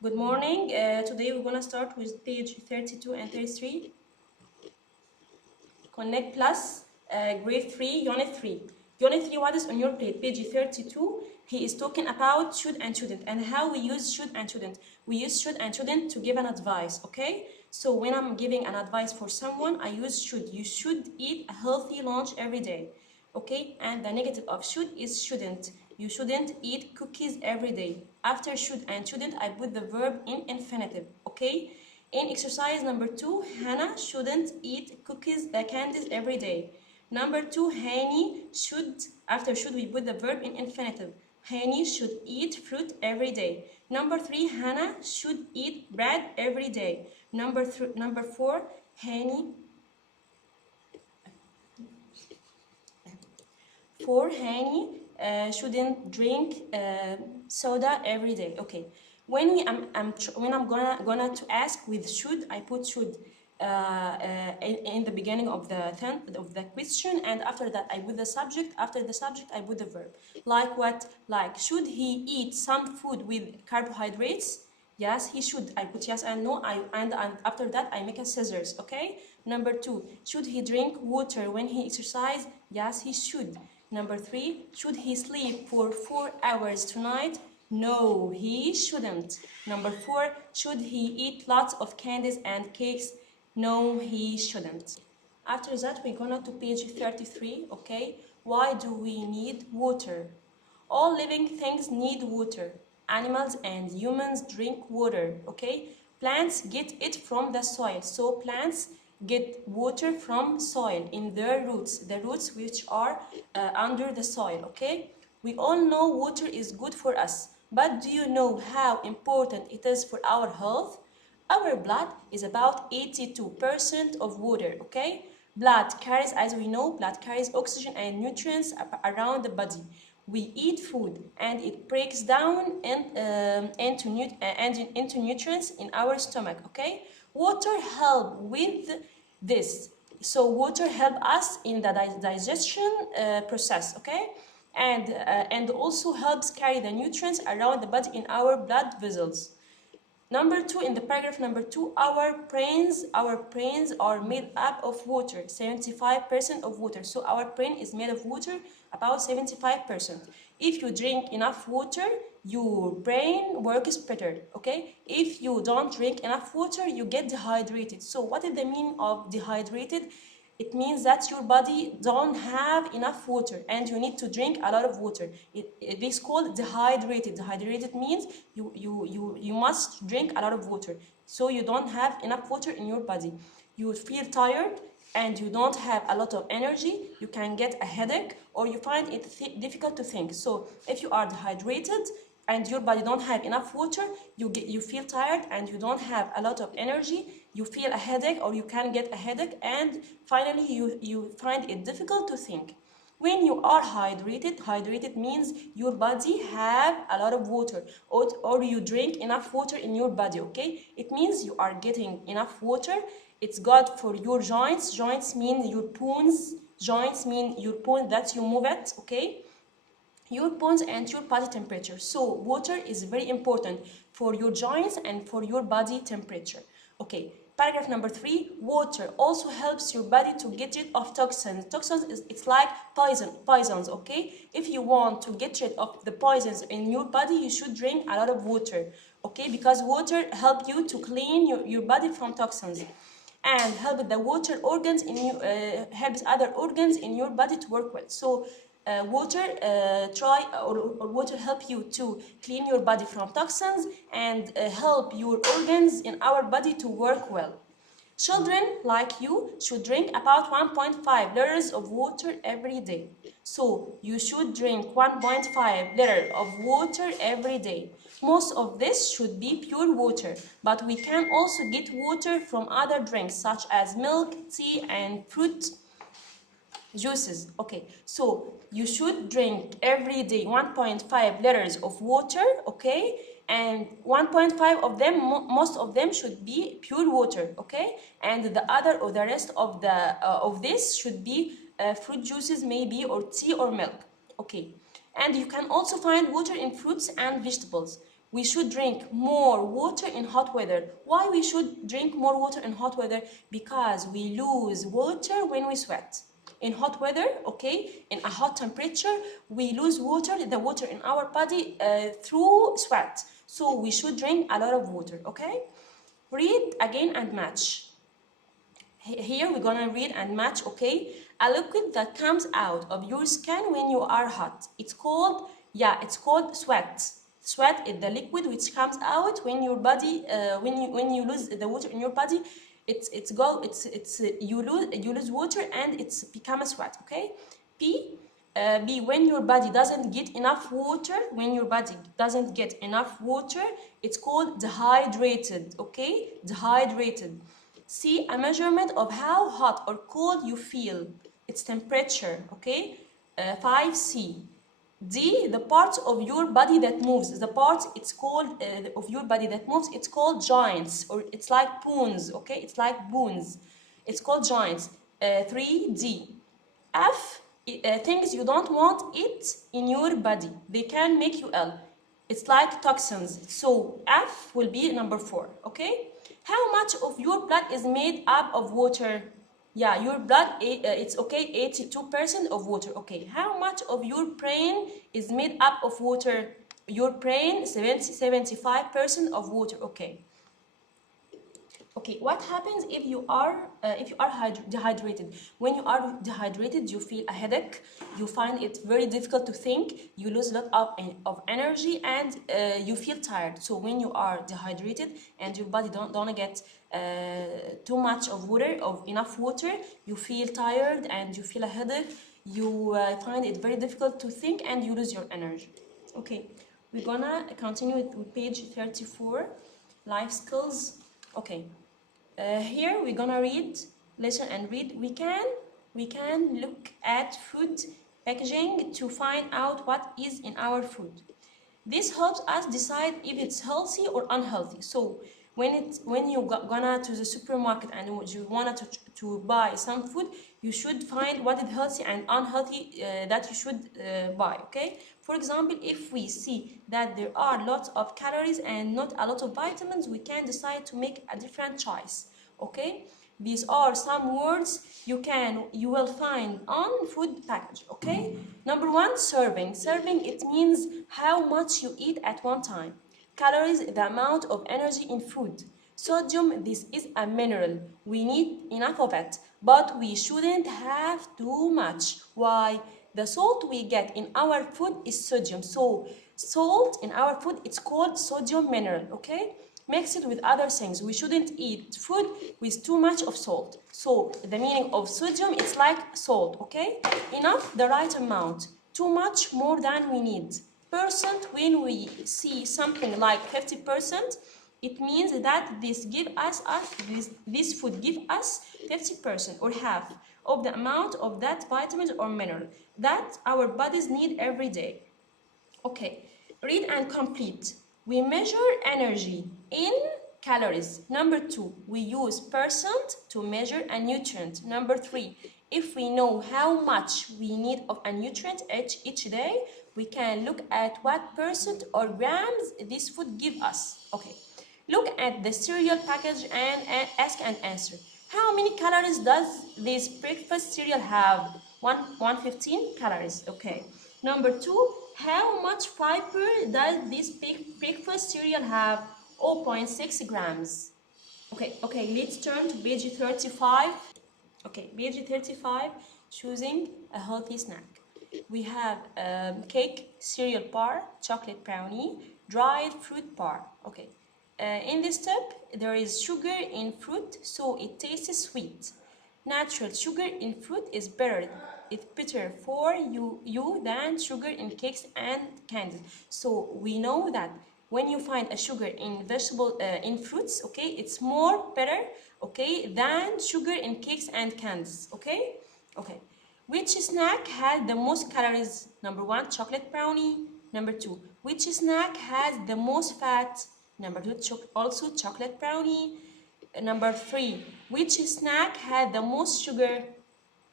Good morning. Today we're gonna start with page 32 and 33. Connect Plus, grade 3, unit 3. Unit 3, what is on your plate? Page 32, he is talking about should and shouldn't and how we use should and shouldn't. We use should and shouldn't to give an advice, okay? So when I'm giving an advice for someone, I use should. You should eat a healthy lunch every day, okay? And the negative of should is shouldn't. You shouldn't eat cookies every day. After should and shouldn't, I put the verb in infinitive, okay? In exercise number 2, Hannah shouldn't eat candies every day. Number 2, Hani should, after should we put the verb in infinitive. Hani should eat fruit every day. Number 3, Hannah should eat bread every day. Number 4, Hani shouldn't drink soda every day. Okay. When I'm gonna to ask with should, I put should in the beginning of the question, and after that I put the subject. After the subject I put the verb. Like what? Like should he eat some food with carbohydrates? Yes, he should. I put yes and no. And after that I make a scissors. Okay. Number 2, should he drink water when he exercise? Yes, he should. Number 3, should he sleep for 4 hours tonight? No, he shouldn't. Number 4, should he eat lots of candies and cakes? No, he shouldn't. After that, we're gonna to page 33, okay? Why do we need water? All living things need water. Animals and humans drink water, okay? Plants get it from the soil. So plants get water from soil in their roots, the roots which are under the soil, okay? We all know water is good for us, but do you know how important it is for our health? Our blood is about 82% of water, okay? Blood carries, as we know, blood carries oxygen and nutrients around the body. We eat food and it breaks down into nutrients in our stomach, okay? Water help with this. So water help us in the digestion process, okay? And also helps carry the nutrients around the body in our blood vessels. Number 2, in the paragraph number 2, our brains are made up of water, 75% of water. So our brain is made of water, about 75%. If you drink enough water, your brain works better, okay? If you don't drink enough water, you get dehydrated. So what is the meaning of dehydrated? It means that your body don't have enough water and you need to drink a lot of water. It is called dehydrated. Dehydrated means you must drink a lot of water. So you don't have enough water in your body. You feel tired and you don't have a lot of energy. You can get a headache or you find it difficult to think. So if you are dehydrated and your body don't have enough water, you feel tired and you don't have a lot of energy, you feel a headache or you can get a headache, and finally you find it difficult to think. When you are hydrated means your body have a lot of water, or you drink enough water in your body, okay? It means you are getting enough water. It's good for your joints. Joints mean your bones. Joints mean your bones that you move it, okay? Your bones and your body temperature. So water is very important for your joints and for your body temperature. Okay, paragraph number 3, water also helps your body to get rid of toxins. Toxins it's like poisons, okay? If you want to get rid of the poisons in your body, you should drink a lot of water, okay? Because water helps you to clean your body from toxins and help the water organs in you, helps other organs in your body to work well. So water water help you to clean your body from toxins and help your organs in our body to work well. Children like you should drink about 1.5 liters of water every day. So you should drink 1.5 liter of water every day. Most of this should be pure water, but we can also get water from other drinks such as milk, tea, and fruit juices. Okay, so you should drink every day 1.5 liters of water, okay? And 1.5 of them, most of them should be pure water, okay? And the other or the rest of this should be fruit juices maybe, or tea or milk, okay? And you can also find water in fruits and vegetables. we should drink more water in hot weather. Why we should drink more water in hot weather? Because we lose water when we sweat. In hot weather, okay, in a hot temperature, we lose water, the water in our body through sweat. So we should drink a lot of water, okay? Read again and match. Here we're gonna read and match, okay? A liquid that comes out of your skin when you are hot. It's called sweat. Sweat is the liquid which comes out when your body, when you lose the water in your body. You lose water and it's become a sweat, okay? B, when your body doesn't get enough water, it's called dehydrated, okay? Dehydrated. C, a measurement of how hot or cold you feel, its temperature, okay? 5C. D, the parts of your body that moves. The parts it's called of your body that moves, it's called joints, or it's like bones, okay? It's like bones. It's called joints. 3D. F, things you don't want it in your body. They can make you ill. It's like toxins. So F will be number 4, okay? How much of your blood is made up of water? Yeah, your blood, it's okay, 82% of water, okay. How much of your brain is made up of water? Your brain, 75% of water, okay. Okay, what happens if you are dehydrated? When you are dehydrated, you feel a headache, you find it very difficult to think, you lose a lot of energy, and you feel tired. So when you are dehydrated and your body don't get too much of water, enough water, you feel tired and you feel a headache, you find it very difficult to think, and you lose your energy. Okay, we're gonna continue with page 34, life skills. Okay. Here we're gonna listen and read. We can look at food packaging to find out what is in our food. This helps us decide if it's healthy or unhealthy. So when you gonna to the supermarket and you wanna to buy some food, you should find what is healthy and unhealthy that you should buy, okay? For example, if we see that there are lots of calories and not a lot of vitamins, we can decide to make a different choice, okay? These are some words you will find on food package, okay? Number 1, serving. Serving, it means how much you eat at one time. Calories, the amount of energy in food. Sodium, this is a mineral. We need enough of it, but we shouldn't have too much. Why? The salt we get in our food is sodium. So salt in our food, it's called sodium mineral, okay? Mix it with other things. We shouldn't eat food with too much of salt. So the meaning of sodium is like salt, okay? Enough, the right amount. Too much, more than we need. Percent, when we see something like 50%, it means that this food give us 50% or half of the amount of that vitamins or mineral that our bodies need every day. Okay, read and complete. We measure energy in calories. Number 2, we use percent to measure a nutrient. Number 3, if we know how much we need of a nutrient each day, we can look at what percent or grams this food give us. Okay, look at the cereal package and ask and answer. How many calories does this breakfast cereal have? 115 calories. Okay. Number 2, how much fiber does this breakfast cereal have? 0.6 grams. Okay, let's turn to page 35. Okay, page 35, choosing a healthy snack. We have cake, cereal bar, chocolate brownie, dried fruit bar. Okay, in this step, there is sugar in fruit, so it tastes sweet. Natural sugar in fruit is better. It's better for you than sugar in cakes and candies. So we know that when you find a sugar in in fruits, okay, it's more better, okay, than sugar in cakes and candies, okay? Okay. Which snack has the most calories? Number 1, chocolate brownie. Number 2, which snack has the most fat? Number 2, also chocolate brownie. Number 3, which snack had the most sugar?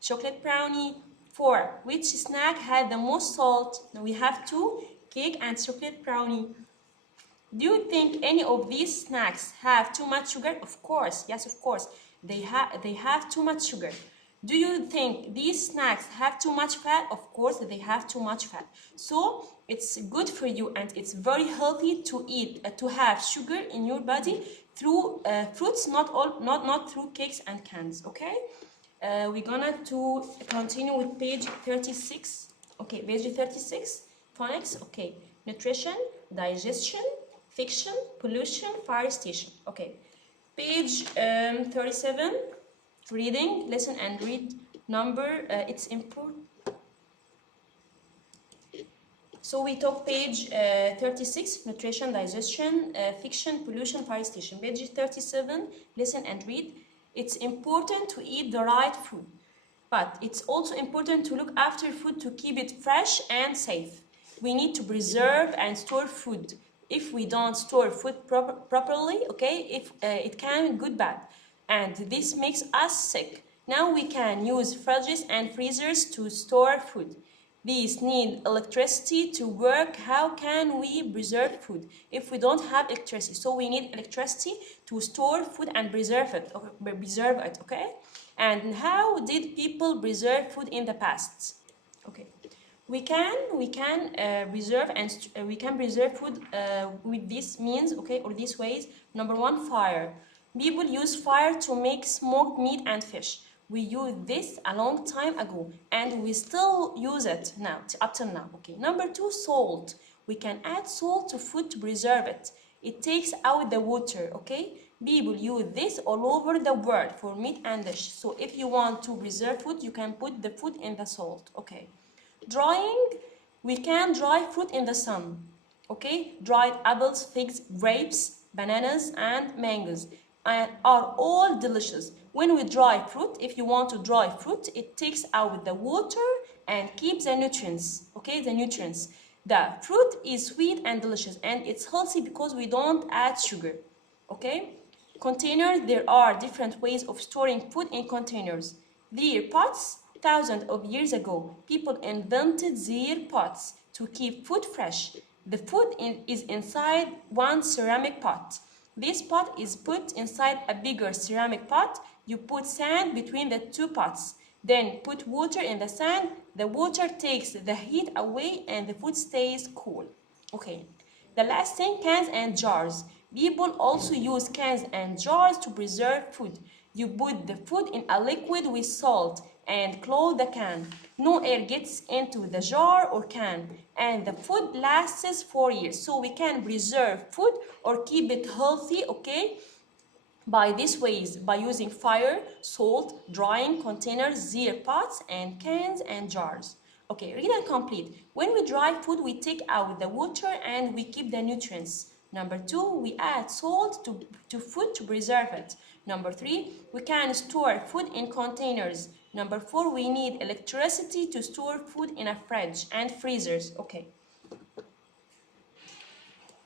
Chocolate brownie. 4, which snack had the most salt? Now we have 2, cake and chocolate brownie. Do you think any of these snacks have too much sugar? Of course, yes, of course. They have too much sugar. Do you think these snacks have too much fat? Of course, they have too much fat. So it's good for you and it's very healthy to eat, to have sugar in your body through fruits, not through cakes and cans. Okay, we're gonna to continue with page 36. Okay, page 36, phonics. Okay, nutrition, digestion, fiction, pollution, fire station. Okay, page 37. Reading, listen and read number, it's important. So we talk page 36, nutrition, digestion, fiction, pollution, fire station. Page 37, listen and read. It's important to eat the right food, but it's also important to look after food to keep it fresh and safe. We need to preserve and store food. If we don't store food properly, okay, it can go bad. And this makes us sick. Now we can use fridges and freezers to store food. These need electricity to work. How can we preserve food if we don't have electricity? So we need electricity to store food and preserve it, okay? And how did people preserve food in the past? Okay. We can preserve food with these means, okay, or these ways. Number one, fire. People use fire to make smoked meat and fish. We used this a long time ago and we still use it now, up till now. Okay. Number two, salt. We can add salt to food to preserve it. It takes out the water, okay? People use this all over the world for meat and fish. So if you want to preserve food, you can put the food in the salt, okay? Drying, we can dry fruit in the sun, okay? Dried apples, figs, grapes, bananas, and mangoes are all delicious. When we dry fruit, if you want to dry fruit, it takes out the water and keeps the nutrients, okay? The nutrients. The fruit is sweet and delicious, and it's healthy because we don't add sugar, okay? Containers, there are different ways of storing food in containers. Their pots. Thousands of years ago, people invented their pots to keep food fresh. The food is inside one ceramic pot. This pot is put inside a bigger ceramic pot. You put sand between the two pots. Then put water in the sand. The water takes the heat away and the food stays cool. Okay. The last thing, cans and jars. People also use cans and jars to preserve food. You put the food in a liquid with salt and close the can. No air gets into the jar or can, and the food lasts 4 years. So we can preserve food or keep it healthy, okay, by these ways, by using fire, salt, drying, containers, zero pots, and cans and jars. Okay, read and complete. When we dry food, we take out the water and we keep the nutrients. Number two, we add salt to food to preserve it. Number three, we can store food in containers. Number four, we need electricity to store food in a fridge and freezers. Okay.